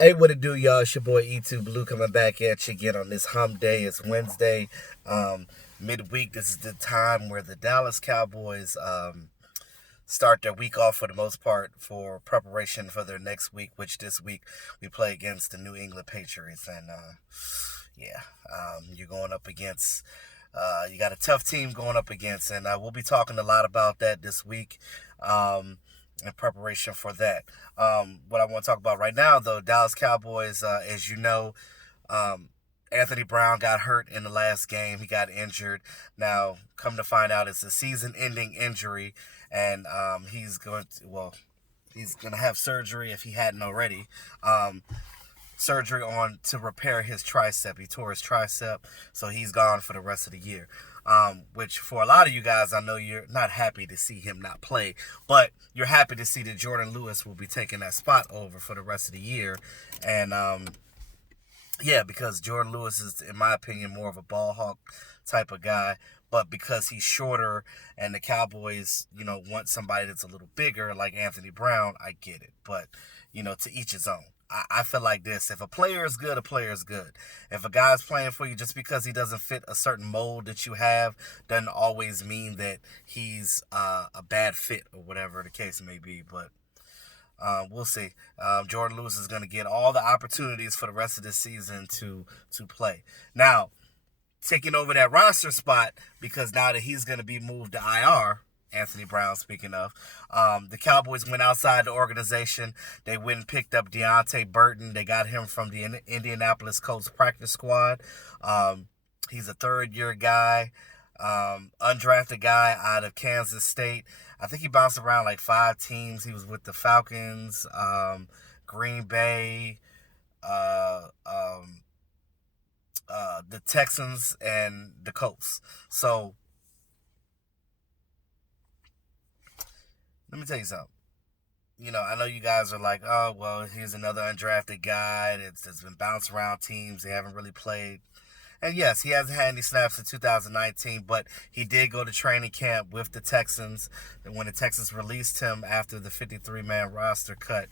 Hey, what it do, y'all? It's your boy E2 Blue coming back at you again on this hump day. It's Wednesday, midweek. This is the time where the Dallas Cowboys start their week off for the most part for preparation for their next week, which this week we play against the New England Patriots. And yeah, you're going up against. You got a tough team going up against, and we'll be talking a lot about that this week. In preparation for that. What I want to talk about right now, though, Dallas Cowboys, as you know, um, Anthony Brown got hurt in the last game. He got injured. Now, come to find out, it's a season-ending injury, and he's going to have surgery if he hadn't already. Surgery on to repair his tricep. He tore his tricep, so he's gone for the rest of the year. Which for a lot of you guys, I know you're not happy to see him not play, but you're happy to see that Jordan Lewis will be taking that spot over for the rest of the year. And yeah, because Jordan Lewis is, in my opinion, more of a ball hawk type of guy. But because he's shorter and the Cowboys, want somebody that's a little bigger, like Anthony Brown, I get it. But, to each his own. I feel like this. If a player is good, a player is good. If a guy's playing for you just because he doesn't fit a certain mold that you have, doesn't always mean that he's a bad fit or whatever the case may be. But we'll see. Jordan Lewis is going to get all the opportunities for the rest of this season to play. Now, taking over that roster spot, because now that he's going to be moved to IR, Anthony Brown, speaking of, the Cowboys went outside the organization. They went and picked up Deante Burton. They got him from the Indianapolis Colts practice squad. He's a third-year guy, undrafted guy out of Kansas State. I think he bounced around like 5 teams. He was with the Falcons, Green Bay, uh, um, the Texans, and the Colts. So let me tell you something. I know you guys are like, oh, well, here's another undrafted guy that's been bounced around teams. They haven't really played. And yes, he hasn't had any snaps in 2019, but he did go to training camp with the Texans. And when the Texans released him after the 53-man roster cut,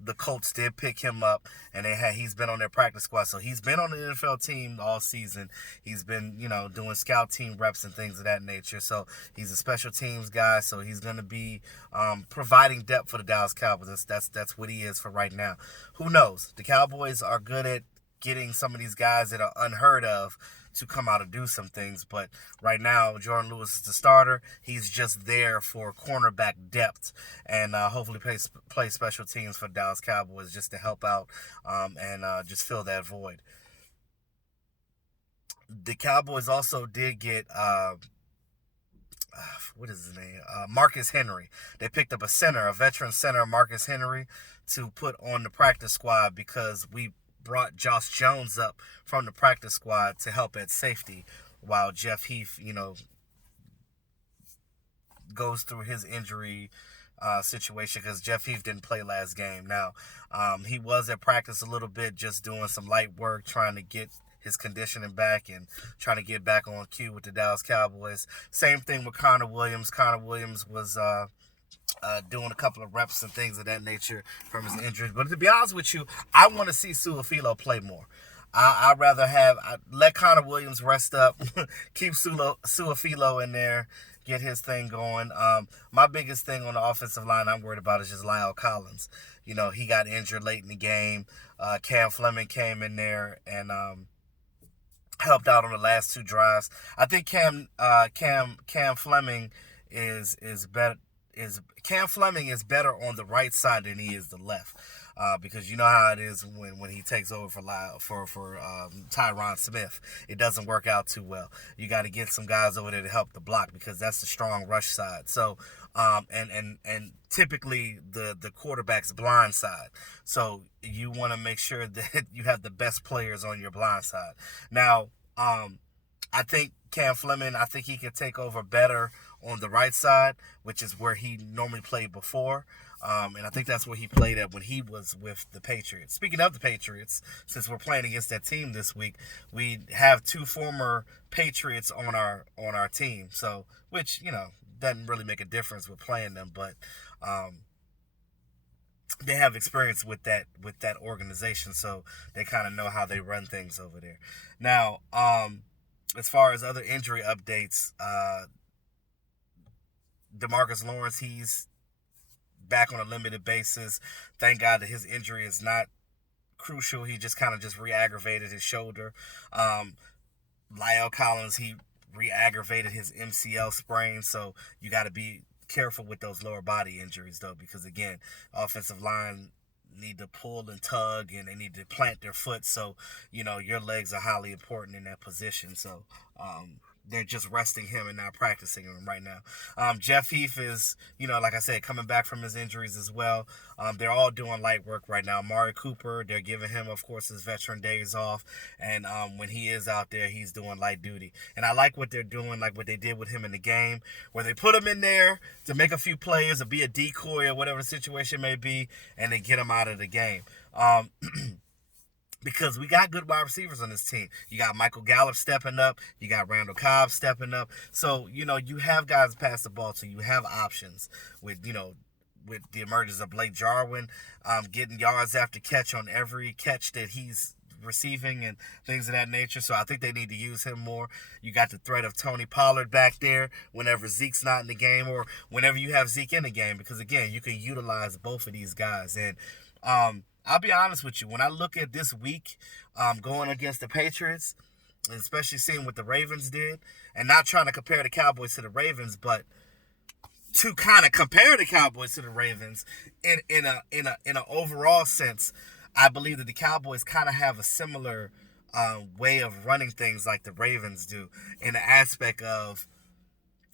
the Colts did pick him up, and he's been on their practice squad. So he's been on the NFL team all season. He's been, doing scout team reps and things of that nature. So he's a special teams guy. So he's going to be providing depth for the Dallas Cowboys. That's what he is for right now. Who knows? The Cowboys are good at getting some of these guys that are unheard of to come out and do some things. But right now, Jordan Lewis is the starter. He's just there for cornerback depth and hopefully play special teams for Dallas Cowboys just to help out and just fill that void. The Cowboys also did get what is his name? Marcus Henry. They picked up a veteran center, Marcus Henry, to put on the practice squad because we brought Josh Jones up from the practice squad to help at safety while Jeff Heath, goes through his injury situation because Jeff Heath didn't play last game. Now, he was at practice a little bit, just doing some light work, trying to get his conditioning back and trying to get back on cue with the Dallas Cowboys. Same thing with Connor Williams. Connor Williams was doing a couple of reps and things of that nature from his injuries. But to be honest with you, I want to see Suafilo play more. I'd rather let Connor Williams rest up, keep Suafilo in there, get his thing going. My biggest thing on the offensive line I'm worried about is just Lyle Collins. He got injured late in the game. Cam Fleming came in there and helped out on the last 2 drives. I think Cam Fleming is better. Cam Fleming is better on the right side than he is the left, because you know how it is when he takes over for Tyron Smith. It doesn't work out too well. You got to get some guys over there to help the block because that's the strong rush side. So and typically the quarterback's blind side. So you want to make sure that you have the best players on your blind side. Now, I think Cam Fleming, I think he could take over better on the right side, which is where he normally played before. And I think that's where he played at when he was with the Patriots. Speaking of the Patriots, since we're playing against that team this week, we have 2 former Patriots on our team. So, which, doesn't really make a difference with playing them. But they have experience with that organization, so they kind of know how they run things over there. Now, as far as other injury updates, Demarcus Lawrence, he's back on a limited basis. Thank God that his injury is not crucial. He just kind of just re-aggravated his shoulder. Lyle Collins, he re-aggravated his MCL sprain, so you got to be careful with those lower body injuries, though, because, again, offensive line need to pull and tug, and they need to plant their foot, so, your legs are highly important in that position, so they're just resting him and not practicing him right now. Jeff Heath is, like I said, coming back from his injuries as well. They're all doing light work right now. Amari Cooper, they're giving him, of course, his veteran days off. And when he is out there, he's doing light duty. And I like what they're doing, like what they did with him in the game, where they put him in there to make a few plays or be a decoy or whatever the situation may be, and they get him out of the game. Because we got good wide receivers on this team. You got Michael Gallup stepping up. You got Randall Cobb stepping up. So, you have guys pass the ball to. You have options with the emergence of Blake Jarwin, getting yards after catch on every catch that he's receiving and things of that nature. So I think they need to use him more. You got the threat of Tony Pollard back there whenever Zeke's not in the game, or whenever you have Zeke in the game, because, again, you can utilize both of these guys. And I'll be honest with you. When I look at this week going against the Patriots, especially seeing what the Ravens did, and not trying to compare the Cowboys to the Ravens, but to kind of compare the Cowboys to the Ravens in a overall sense, I believe that the Cowboys kind of have a similar way of running things like the Ravens do, in the aspect of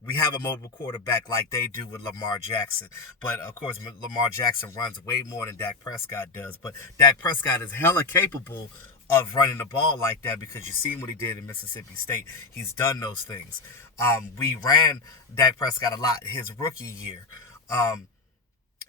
we have a mobile quarterback like they do with Lamar Jackson. But, of course, Lamar Jackson runs way more than Dak Prescott does. But Dak Prescott is hella capable of running the ball like that, because you've seen what he did in Mississippi State. He's done those things. We ran Dak Prescott a lot his rookie year.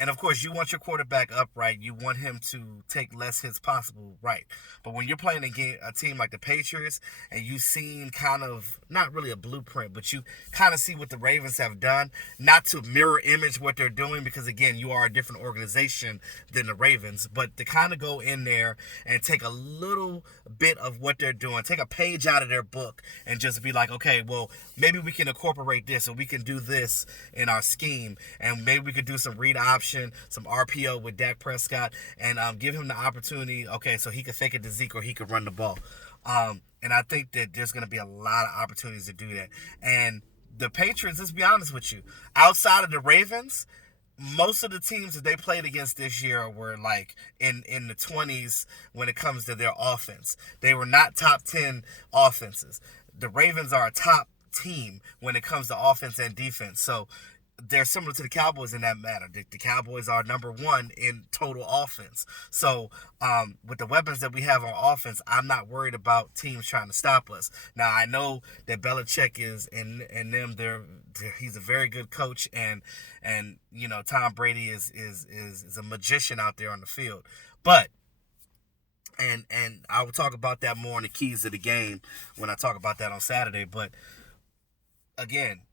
And, of course, you want your quarterback upright. You want him to take less hits possible, right? But when you're playing a team like the Patriots, and you've seen kind of, not really a blueprint, but you kind of see what the Ravens have done, not to mirror image what they're doing, because, again, you are a different organization than the Ravens, but to kind of go in there and take a little bit of what they're doing, take a page out of their book, and just be like, okay, well, maybe we can incorporate this, or we can do this in our scheme, and maybe we could do some read option, some RPO with Dak Prescott, and give him the opportunity, okay, so he could fake it to Zeke, or he could run the ball. And I think that there's going to be a lot of opportunities to do that. And the Patriots, let's be honest with you, outside of the Ravens, most of the teams that they played against this year were like in the 20s when it comes to their offense. They were not top 10 offenses. The Ravens are a top team when it comes to offense and defense. So they're similar to the Cowboys in that matter. The Cowboys are number one in total offense. So with the weapons that we have on offense, I'm not worried about teams trying to stop us. Now, I know that Belichick is, and them, he's a very good coach, and Tom Brady is a magician out there on the field. But and I will talk about that more in the keys of the game when I talk about that on Saturday. But again,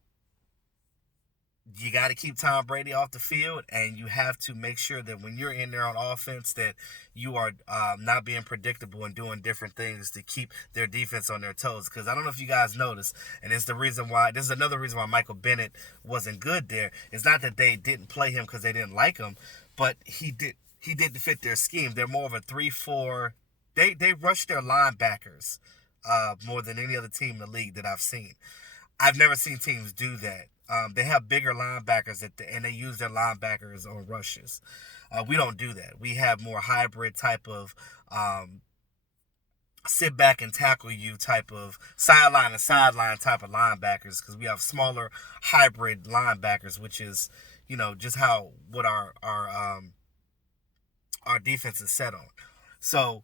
you got to keep Tom Brady off the field, and you have to make sure that when you're in there on offense that you are not being predictable and doing different things to keep their defense on their toes. Because I don't know if you guys noticed, and this is another reason why Michael Bennett wasn't good there. It's not that they didn't play him because they didn't like him, but he didn't fit their scheme. They're more of a 3-4. They rush their linebackers more than any other team in the league that I've seen. I've never seen teams do that. They have bigger linebackers and they use their linebackers on rushes. We don't do that. We have more hybrid type of sit back and tackle you type of sideline to sideline type of linebackers, because we have smaller hybrid linebackers, which is just what our defense is set on. So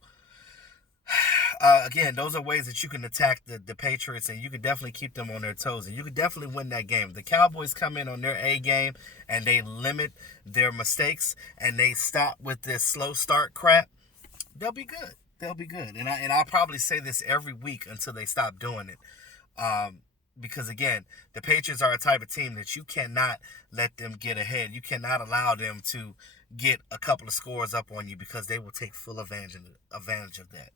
again, those are ways that you can attack the Patriots, and you can definitely keep them on their toes, and you can definitely win that game. The Cowboys come in on their A game, and they limit their mistakes, and they stop with this slow start crap. They'll be good. They'll be good. And I'll probably say this every week until they stop doing it. Because, again, the Patriots are a type of team that you cannot let them get ahead. You cannot allow them to get a couple of scores up on you because they will take full advantage of that.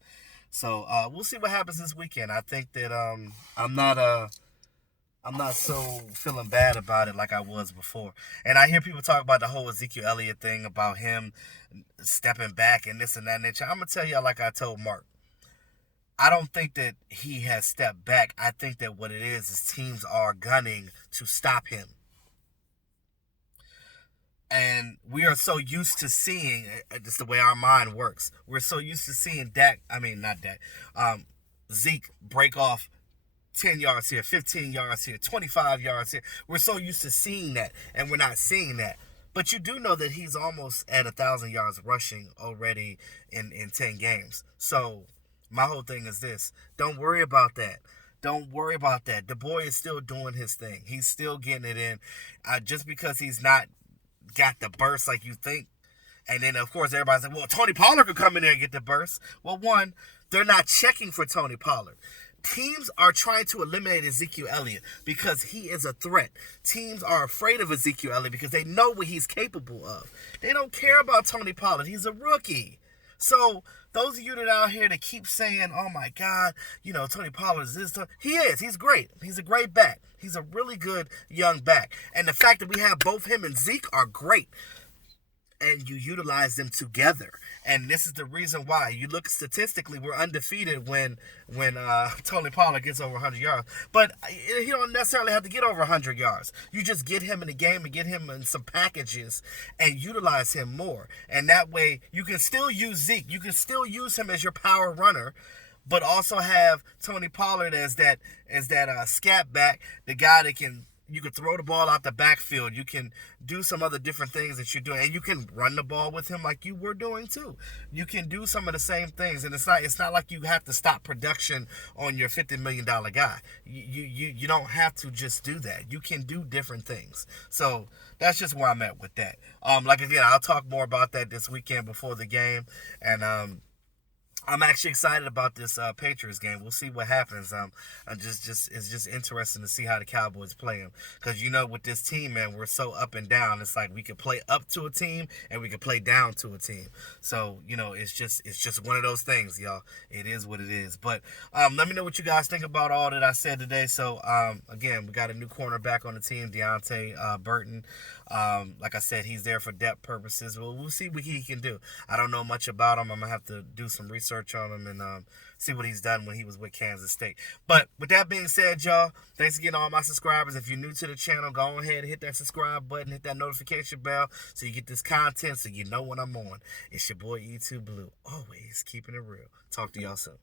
So we'll see what happens this weekend. I think that I'm not so feeling bad about it like I was before. And I hear people talk about the whole Ezekiel Elliott thing, about him stepping back and this and that nature. I'm going to tell y'all, like I told Mark, I don't think that he has stepped back. I think that what it is teams are gunning to stop him. And we are so used to seeing, just the way our mind works, we're so used to seeing Zeke break off 10 yards here, 15 yards here, 25 yards here. We're so used to seeing that, and we're not seeing that. But you do know that he's almost at 1,000 yards rushing already in 10 games. So my whole thing is this. Don't worry about that. Don't worry about that. The boy is still doing his thing. He's still getting it in. Just because he's not got the burst like you think. And then, of course, everybody's like, well, Tony Pollard could come in there and get the burst. Well, one, they're not checking for Tony Pollard. Teams are trying to eliminate Ezekiel Elliott because he is a threat. Teams are afraid of Ezekiel Elliott because they know what he's capable of. They don't care about Tony Pollard. He's a rookie. So those of you that are out here that keep saying, oh my God, Tony Pollard is this. He is. He's great. He's a great back. He's a really good young back. And the fact that we have both him and Zeke are great. And you utilize them together. And this is the reason why. You look statistically, we're undefeated when Tony Pollard gets over 100 yards. But he don't necessarily have to get over 100 yards. You just get him in the game and get him in some packages and utilize him more. And that way, you can still use Zeke. You can still use him as your power runner, but also have Tony Pollard as that scat back, the guy that you can throw the ball out the backfield. You can do some other different things that you're doing. And you can run the ball with him like you were doing too. You can do some of the same things. And it's not like you have to stop production on your $50 million guy. You don't have to just do that. You can do different things. So that's just where I'm at with that. Again, I'll talk more about that this weekend before the game. And I'm actually excited about this Patriots game. We'll see what happens. It's just interesting to see how the Cowboys play them. Because with this team, man, we're so up and down. It's like we could play up to a team and we could play down to a team. So it's just one of those things, y'all. It is what it is. But let me know what you guys think about all that I said today. So again, we got a new cornerback on the team, Deante Burton. Like I said, he's there for depth purposes. We'll see what he can do. I don't know much about him. I'm gonna have to do some research on him and see what he's done when he was with Kansas State. But with that being said, y'all, thanks again to all my subscribers. If you're new to the channel, go ahead and hit that subscribe button, hit that notification bell so you get this content so you know when I'm on. It's your boy E2 Blue, always keeping it real. Talk to y'all soon.